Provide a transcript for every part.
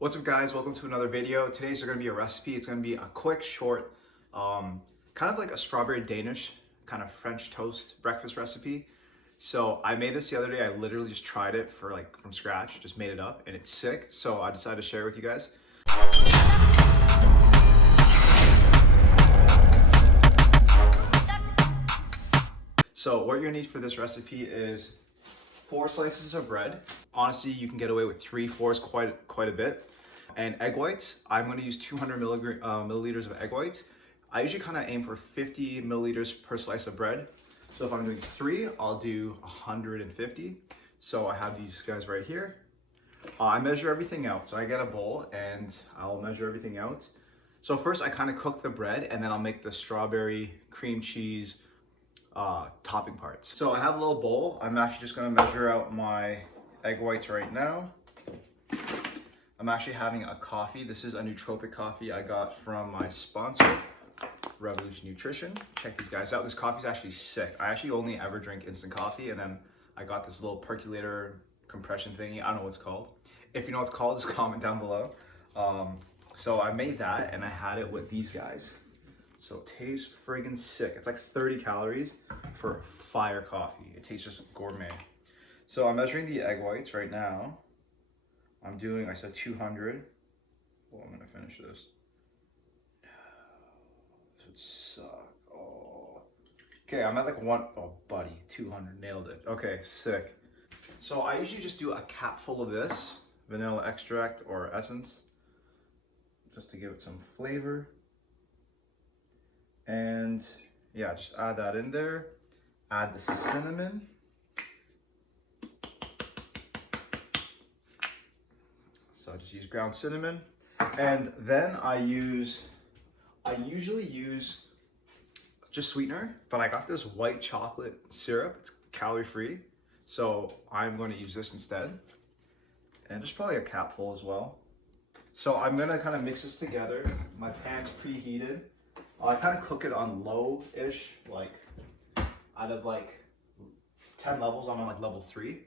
What's up guys, welcome to another video. Today's going to be a recipe. It's going to be a quick, short, kind of like a strawberry Danish, kind of French toast breakfast recipe. So I made this the other day. I literally just tried it from scratch, just made it up and it's sick. So I decided to share it with you guys. So what you're gonna need for this recipe is 4 slices of bread. Honestly, you can get away with 3-4 is quite a bit. And egg whites. I'm gonna use 200 milliliters of egg whites. I usually kind of aim for 50 milliliters per slice of bread. So if I'm doing 3, I'll do 150. So I have these guys right here. I measure everything out. So I get a bowl and I'll measure everything out. So first I kind of cook the bread and then I'll make the strawberry cream cheese topping parts. So I have a little bowl. I'm actually just gonna measure out my egg whites right now. I'm actually having a coffee. This is a nootropic coffee I got from my sponsor, Revolution Nutrition. Check these guys out. This coffee is actually sick. I actually only ever drink instant coffee, and then I got this little percolator compression thingy. I don't know what it's called. If you know what it's called, just comment down below. So I made that and I had it with these guys. So it tastes friggin' sick. It's like 30 calories for fire coffee. It tastes just gourmet. So I'm measuring the egg whites right now. I'm doing, I said 200. Well, I'm gonna finish this. No, this would suck. Oh. Okay, I'm at like oh buddy, 200, nailed it. Okay, sick. So I usually just do a capful of this, vanilla extract or essence, just to give it some flavor. And yeah, just add that in there. Add the cinnamon. So I just use ground cinnamon. And then I usually use just sweetener, but I got this white chocolate syrup. It's calorie free. So I'm going to use this instead. And just probably a capful as well. So I'm gonna kind of mix this together. My pan's preheated. I kind of cook it on low-ish, like out of like 10 levels, I'm on like level 3.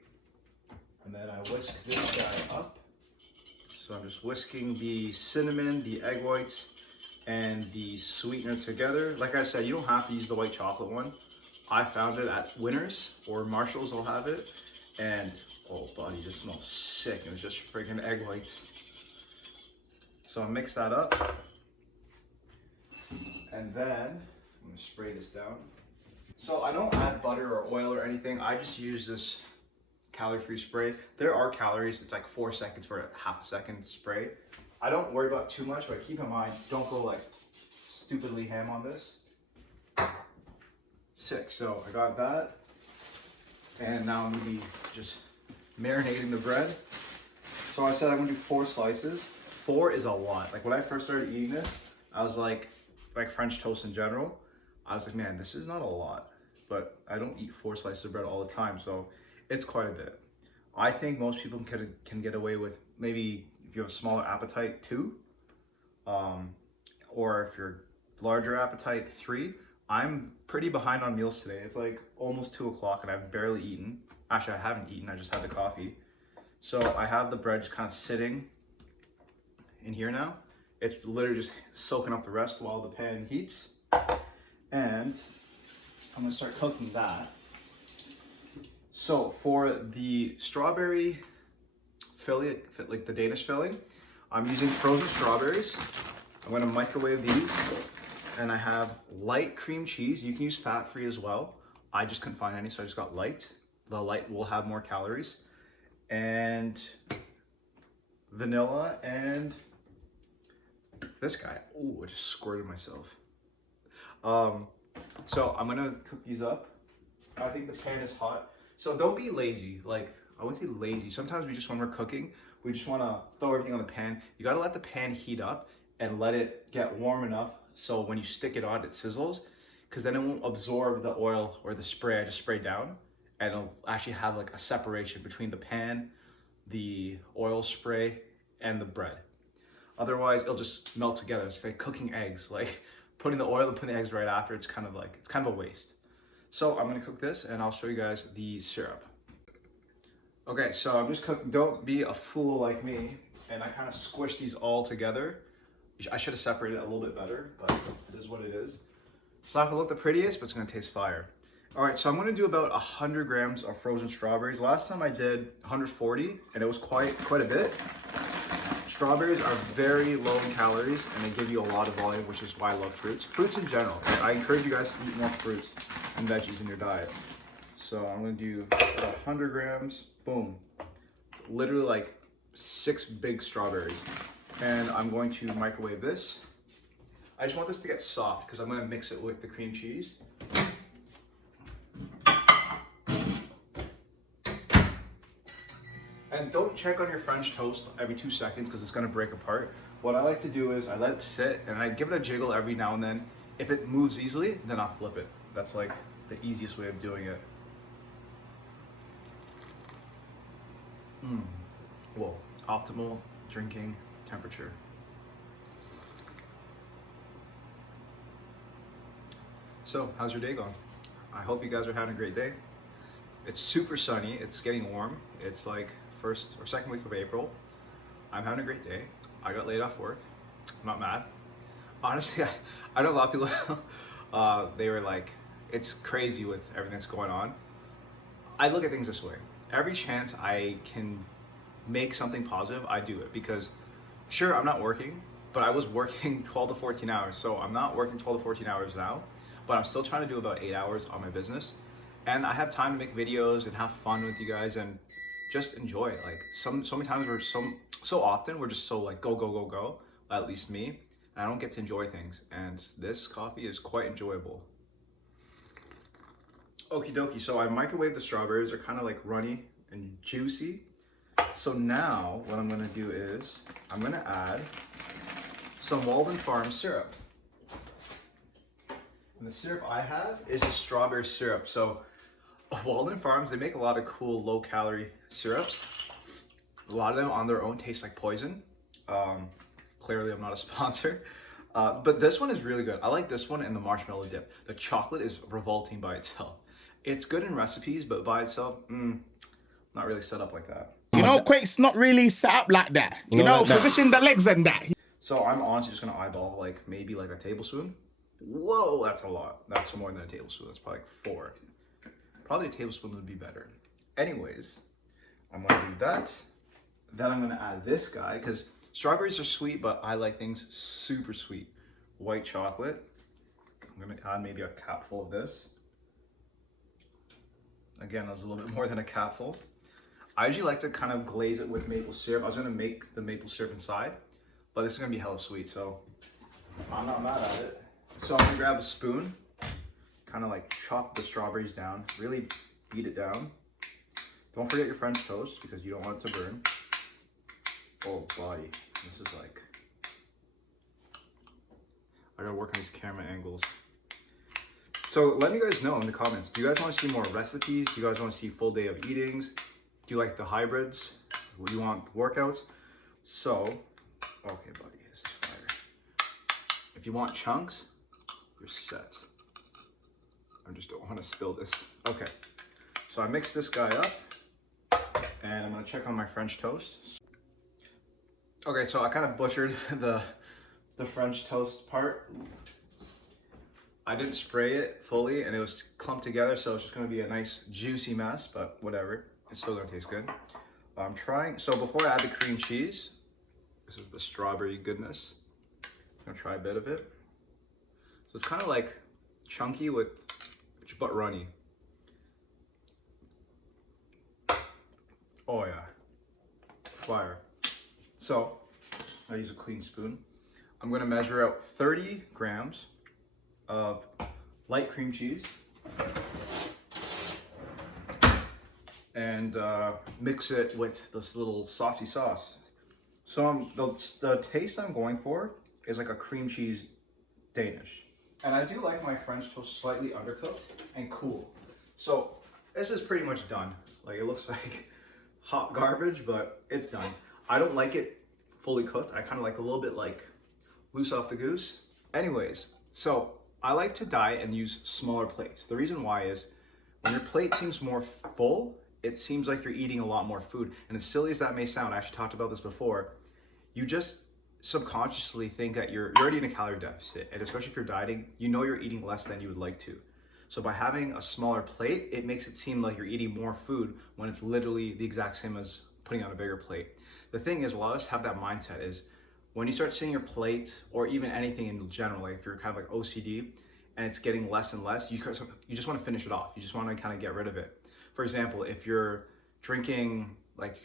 And then I whisk this guy up. So I'm just whisking the cinnamon, the egg whites, and the sweetener together. Like I said, you don't have to use the white chocolate one. I found it at Winners or Marshall's, will have it. And oh buddy, this smells sick. It was just freaking egg whites. So I mix that up. And then I'm gonna spray this down. So I don't add butter or oil or anything. I just use this calorie-free spray. There are calories. It's like 4 seconds for a half a second spray. I don't worry about too much, but keep in mind, don't go like stupidly ham on this. Sick. So I got that. And now I'm gonna be just marinating the bread. So I said I'm gonna do 4 slices. 4 is a lot. Like when I first started eating this, I was like French toast in general, I was like, man, this is not a lot. But I don't eat 4 slices of bread all the time, so it's quite a bit. I think most people can get away with maybe if you have a smaller appetite 2, or if you're larger appetite 3. I'm pretty behind on meals today. It's like almost 2 o'clock and I've barely eaten. Actually, I haven't eaten. I just had the coffee. So I have the bread just kind of sitting in here now. It's literally just soaking up the rest while the pan heats. And I'm gonna start cooking that. So for the strawberry filling, like the Danish filling, I'm using frozen strawberries. I'm gonna microwave these. And I have light cream cheese. You can use fat-free as well. I just couldn't find any, so I just got light. The light will have more calories. And vanilla and this guy. Oh, I just squirted myself. So I'm gonna cook these up. I think the pan is hot. So don't be lazy. Like, I wouldn't say lazy. Sometimes when we're cooking, we just wanna throw everything on the pan. You gotta let the pan heat up and let it get warm enough so when you stick it on, it sizzles, because then it won't absorb the oil or the spray I just sprayed down, and it'll actually have like a separation between the pan, the oil spray, and the bread. Otherwise, it'll just melt together. It's like cooking eggs. Like putting the oil and putting the eggs right after, it's kind of a waste. So I'm gonna cook this and I'll show you guys the syrup. Okay, so I'm just cooking. Don't be a fool like me. And I kind of squish these all together. I should have separated it a little bit better, but it is what it is. It's not gonna look the prettiest, but it's gonna taste fire. All right, so I'm gonna do about 100 grams of frozen strawberries. Last time I did 140, and it was quite a bit. Strawberries are very low in calories, and they give you a lot of volume, which is why I love fruits. Fruits in general. I encourage you guys to eat more fruits and veggies in your diet. So I'm gonna do about 100 grams, boom. Literally like 6 big strawberries. And I'm going to microwave this. I just want this to get soft because I'm gonna mix it with the cream cheese. And don't check on your French toast every 2 seconds because it's gonna break apart. What I like to do is I let it sit and I give it a jiggle every now and then. If it moves easily, then I'll flip it. That's like the easiest way of doing it. Whoa, optimal drinking temperature. So, how's your day going? I hope you guys are having a great day. It's super sunny, it's getting warm. It's like first or second week of April. I'm having a great day. I got laid off work. I'm not mad. Honestly, I know a lot of people, they were like, it's crazy with everything that's going on. I look at things this way. Every chance I can make something positive, I do it because sure, I'm not working, but I was working 12 to 14 hours. So I'm not working 12 to 14 hours now, but I'm still trying to do about 8 hours on my business. And I have time to make videos and have fun with you guys and just enjoy it. Like so many times so often we're just so like go, go, go, go, at least me, and I don't get to enjoy things. And this coffee is quite enjoyable. Okie dokie, so I microwaved the strawberries. They're kind of like runny and juicy. So now what I'm gonna do is I'm gonna add some Walden Farms syrup. And the syrup I have is a strawberry syrup. So Walden Farms, they make a lot of cool low calorie syrups. A lot of them on their own taste like poison. Clearly I'm not a sponsor. But this one is really good. I like this one and the marshmallow dip. The chocolate is revolting by itself. It's good in recipes, but by itself, not really set up like that. You know, Quake's not really set up like that. You know, position the legs and that. So I'm honestly just gonna eyeball like maybe like a tablespoon. Whoa, that's a lot. That's more than a tablespoon. That's probably like 4. Probably a tablespoon would be better. Anyways, I'm gonna do that. Then I'm gonna add this guy because strawberries are sweet, but I like things super sweet. White chocolate. I'm gonna add maybe a capful of this. Again, that was a little bit more than a capful. I usually like to kind of glaze it with maple syrup. I was gonna make the maple syrup inside, but this is gonna be hella sweet, so I'm not mad at it. So I'm gonna grab a spoon, kind of like chop the strawberries down, really beat it down. Don't forget your French toast because you don't want it to burn. Oh, buddy, this is like, I gotta work on these camera angles. So let me guys know in the comments, do you guys want to see more recipes? Do you guys want to see full day of eatings? Do you like the hybrids? Do you want workouts? So, okay buddy, this is fire. If you want chunks, you're set. I just don't want to spill this. Okay, so I mixed this guy up and I'm gonna check on my French toast. Okay, so I kind of butchered the French toast part. I didn't spray it fully and it was clumped together, so it's just gonna be a nice juicy mess, but whatever. It's still gonna taste good. I'm trying, so before I add the cream cheese, this is the strawberry goodness. I'm gonna try a bit of it. So it's kind of like chunky but runny. Oh yeah, fire. So I use a clean spoon. I'm gonna measure out 30 grams of light cream cheese and mix it with this little saucy sauce. So the taste I'm going for is like a cream cheese Danish. And I do like my French toast slightly undercooked and cool. So this is pretty much done. Like it looks like hot garbage, but it's done. I don't like it fully cooked. I kind of like a little bit like loose off the goose. Anyways, so I like to diet and use smaller plates. The reason why is when your plate seems more full, it seems like you're eating a lot more food. And as silly as that may sound, I actually talked about this before, you just subconsciously think that you're already in a calorie deficit. And especially if you're dieting, you know you're eating less than you would like to. So by having a smaller plate, it makes it seem like you're eating more food when it's literally the exact same as putting on a bigger plate. The thing is, a lot of us have that mindset is when you start seeing your plate or even anything in general, like if you're kind of like OCD and it's getting less and less, you just want to finish it off. You just want to kind of get rid of it. For example, if you're drinking like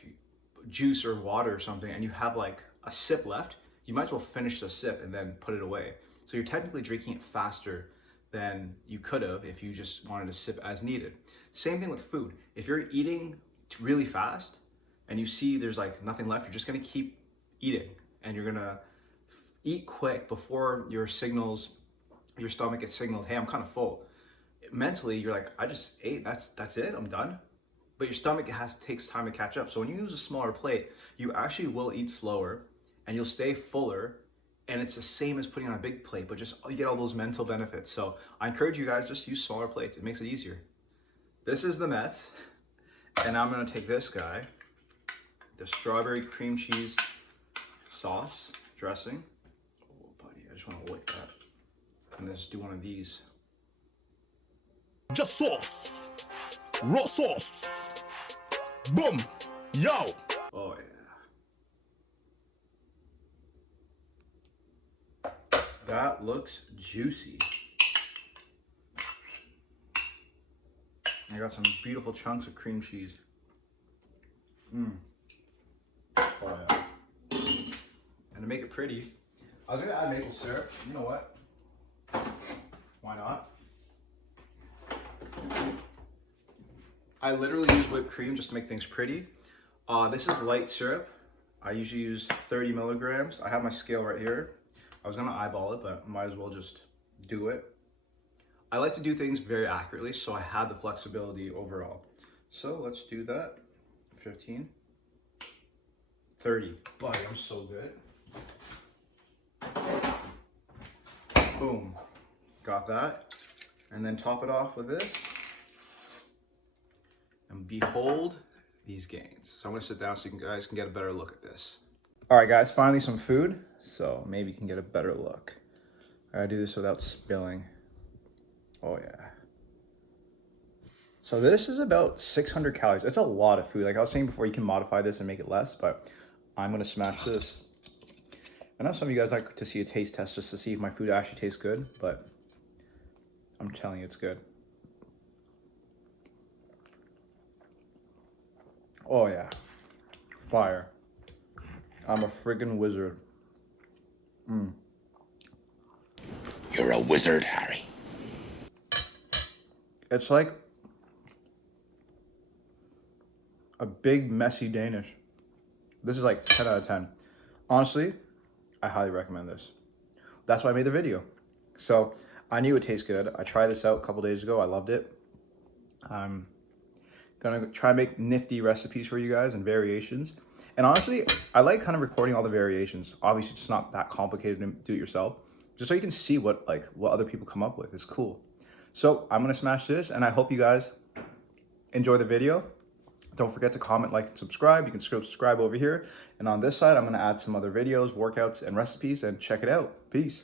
juice or water or something and you have like a sip left, you might as well finish the sip and then put it away. So you're technically drinking it faster than you could have if you just wanted to sip as needed. Same thing with food. If you're eating really fast and you see there's like nothing left, you're just gonna keep eating and you're gonna eat quick before your stomach gets signaled, hey, I'm kind of full. Mentally, you're like, I just ate, that's it, I'm done. But your stomach takes time to catch up. So when you use a smaller plate, you actually will eat slower and you'll stay fuller. And it's the same as putting on a big plate, but just you get all those mental benefits. So I encourage you guys, just use smaller plates. It makes it easier. This is the Mets. And I'm gonna take this guy, the strawberry cream cheese sauce dressing. Oh, buddy, I just wanna lick that. And then just do one of these. Just sauce. Raw sauce. Boom. Yo. Oh, yeah. That looks juicy. I got some beautiful chunks of cream cheese. Oh yeah. And to make it pretty, I was gonna add maple syrup. You know what? Why not? I literally use whipped cream just to make things pretty. This is light syrup. I usually use 30 milligrams. I have my scale right here. I was gonna eyeball it, but might as well just do it. I like to do things very accurately, so I have the flexibility overall. So let's do that. 15, 30. Buddy, I'm so good. Boom, got that. And then top it off with this. And behold these gains. So I'm gonna sit down so you guys can get a better look at this. All right, guys, finally some food, so maybe you can get a better look. I gotta do this without spilling. Oh yeah. So this is about 600 calories. It's a lot of food. Like I was saying before, you can modify this and make it less, but I'm gonna smash this. I know some of you guys like to see a taste test just to see if my food actually tastes good, but I'm telling you it's good. Oh yeah, fire. I'm a friggin' wizard. You're a wizard, Harry. It's like a big messy Danish. This is like 10 out of 10. Honestly, I highly recommend this. That's why I made the video. So I knew it tastes good. I tried this out a couple days ago. I loved it. I'm gonna try and make nifty recipes for you guys and variations. And honestly, I like kind of recording all the variations. Obviously, it's not that complicated to do it yourself. Just so you can see what other people come up with. It's cool. So I'm gonna smash this, and I hope you guys enjoy the video. Don't forget to comment, like, and subscribe. You can subscribe over here. And on this side, I'm gonna add some other videos, workouts, and recipes, and check it out. Peace.